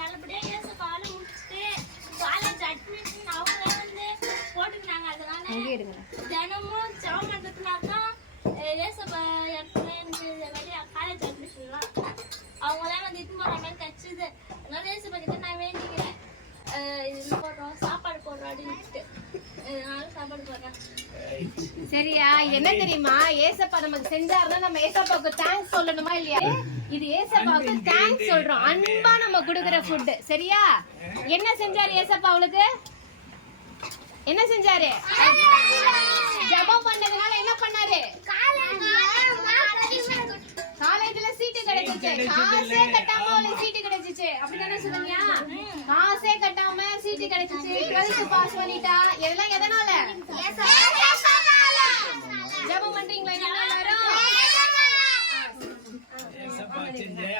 நல்லபடியா ஏசு காலேஜ் முடிச்சுட்டு college admission அவங்களே வந்து போட்டுக்கினாங்க. அதனால தினமும் ஜெபம் பண்றதுனால்தான் ஏசப்பா காலேஜ் அட்மிஷன்லாம் அவங்களாம் வந்து இது போற மாதிரி கச்சுது. அதனால ஏசப்பா கிட்ட நான் வேண்டிக்கிறேன், இது போடுறோம் சாப்பாடு போடுறோம் அப்படின்ட்டு சாப்பாடு போடுறேன். சரியா? என்ன தெரியுமா, ஏசப்பா நமக்கு செஞ்சாருன்னா நம்ம ஏசப்பாவுக்கு தேங்க்ஸ் சொல்லணுமா இல்லையா? இது ஏசப்பாவுக்கு தேங்க்ஸ் சொல்றோம், அன்பா நம்ம கொடுக்குற ஃபுட். சரியா? என்ன செஞ்சாரு ஏசப்பா அவளுக்கு? என்ன செஞ்சாரு? ஜெபம் பண்ணதுனால என்ன பண்ணாரு? காலேஜ்ல சீட்டு கிடைச்சிச்சு. காசே கட்டாம அவளுக்கு சீட்டு கிடைச்சிச்சு. அப்படிதானே சொல்லுங்க? காசே கட்டாம சீட்டு கிடைச்சிச்சு. 12th பாஸ் பண்ணிட்டா. இதெல்லாம் எதனால? ஜெபம் பண்றீங்களா எல்லாரும்?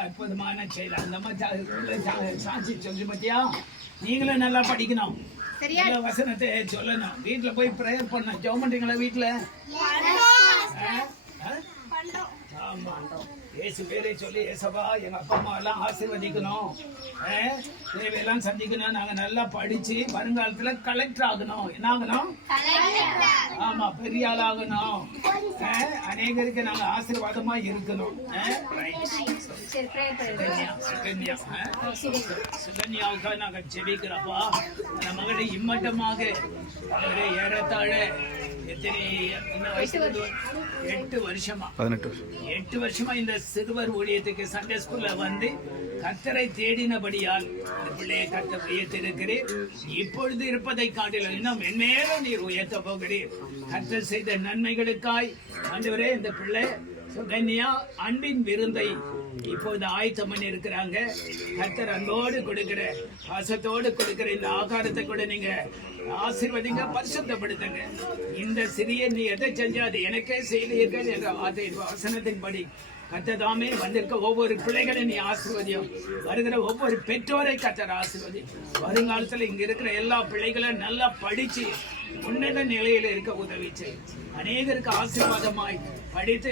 அற்புதமான செயல். அந்த மாதிரி சாட்சி சொல்லி பத்தியா நீங்களும் நல்லா படிக்கணும், வசனத்தை சொல்லணும், வீட்டுல போய் பிரேயர் பண்ண. ஜெபம் பண்றீங்களா வீட்டுல? ஆமா, ஏசு பேரை சொல்லி ஏசப்பா எங்க அப்பா அம்மா எல்லாம் ஆசீர்வதிக்கணும், தேவையெல்லாம் சந்திக்கணும், நாங்க நல்லா படிச்சு வருங்காலத்துல கலெக்டர் ஆகணும். என்ன ஆகணும்? ஆமா, பெரிய ஆள் ஆகணும், அநேகருக்கு நாங்க ஆசீர்வாதமா இருக்கணும். சுகன்யாவுக்கா நாங்க ஜெபிக்கிறப்பா, அந்த மகளை இம்மட்டமாக ஏறத்தாழ எத்தனை 8 வருஷமா 8 வருஷமா இந்த சிறுவர் ஊழியத்துக்கு சண்டே ஸ்கூல்ல வந்து கர்த்தரை தேடினபடியால் இந்த பிள்ளையை கர்த்தர் உயர்த்திருக்கிறேன். இப்பொழுது இருப்பதை காட்டிலும் இன்னும் மென்மேலும் நீர் உயர்த்த போகிறீர். கர்த்தர் செய்த நன்மைகளுக்காய் ஆண்டவரே இந்த பிள்ளை சுகன்யா அன்பின் விருந்தை இப்போது ஆயத்தம் பண்ணி இருக்கிறாங்க. கர்த்தர் அன்போடு கொடுக்கிற பாசத்தோடு கொடுக்கிற இந்த ஆகாரத்தை கூட நீங்க ஆசீர்வதிங்க, பரிசுத்தப்படுத்துங்க. இந்த சிறிய நீ எதை செஞ்சா அது எனக்கே செய்தீர்கள் என்ற வசனத்தின்படி கர்த்ததாமே வந்திருக்க ஒவ்வொரு பிள்ளைகளை நீ ஆசீர்வதியும். வருகிற ஒவ்வொரு பெற்றோரை கர்த்தர் ஆசீர்வதி. வருங்காலத்துல இங்க இருக்கிற எல்லா பிள்ளைகளும் நல்லா படிச்சு உன்னத நிலையில இருக்க உதவி செய்யும். அநேகருக்கு ஆசீர்வாதமாய் படித்து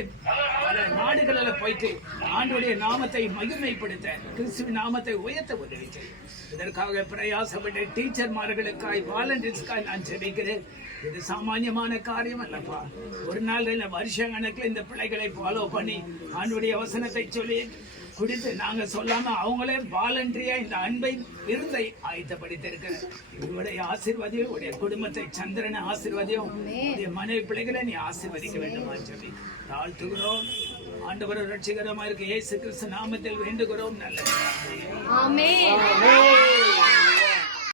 பல நாடுகளில் போயிட்டு ஆண்டுடைய நாமத்தை மகிமைப்படுத்த, கிறிஸ்துவின் நாமத்தை உயர்த்த உதவி செய்யும். இதற்காக பிரயாசப்பட்ட டீச்சர்மார்களுக்காய், வாலண்டியர்ஸ்க்காய் நான் ஜெபிக்கிறேன். இது சாமானியமான காரியம் அல்லப்பா. ஒரு நாள் வருஷ கணக்கில் இந்த பிள்ளைகளை ஃபாலோ பண்ணி ஆண்டுடைய வசனத்தை சொல்லி குடித்து நாங்க சொல்லாம அவங்களே வாலண்டரியா இந்த அன்பை விருந்தை ஆயத்தப்படுத்திருக்கிறேன். உங்களுடைய ஆசீர்வாதியும் உடைய குடும்பத்தை சந்திரனை ஆசீர்வாதியும் உடைய மனைவி பிள்ளைகளை நீ ஆசீர்வதிக்க வேண்டுமா சொல்லி தாழ்த்துகிறோம். ஆண்டவர் ரட்சிகரமா இருக்க இயேசு கிறிஸ்து நாமத்தில் வேண்டுகிறோம். நல்லது.